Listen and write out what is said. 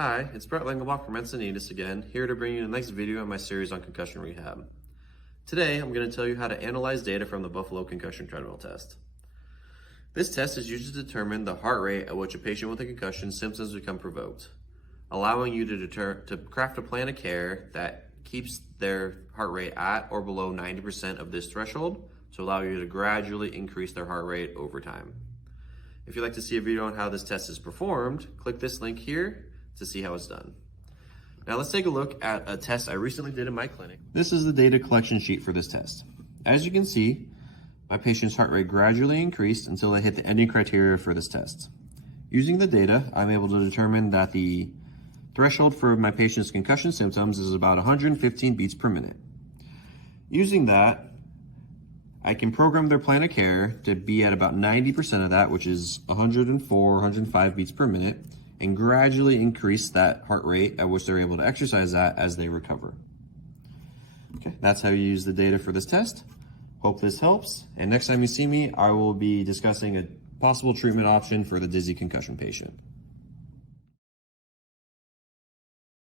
Hi, it's Brett Langelbach from Encinitas again, here to bring you the next video in my series on concussion rehab. Today, I'm going to tell you how to analyze data from the Buffalo Concussion Treadmill test. This test is used to determine the heart rate at which a patient with a concussion symptoms become provoked, allowing you to craft a plan of care that keeps their heart rate at or below 90% of this threshold to allow you to gradually increase their heart rate over time. If you'd like to see a video on how this test is performed, click this link here to see how it's done. Now let's take a look at a test I recently did in my clinic. This is the data collection sheet for this test. As you can see, my patient's heart rate gradually increased until they hit the ending criteria for this test. Using the data, I'm able to determine that the threshold for my patient's concussion symptoms is about 115 beats per minute. Using that, I can program their plan of care to be at about 90% of that, which is 104, 105 beats per minute, and gradually increase that heart rate at which they're able to exercise at as they recover. Okay, that's how you use the data for this test. Hope this helps, and next time you see me, I will be discussing a possible treatment option for the dizzy concussion patient.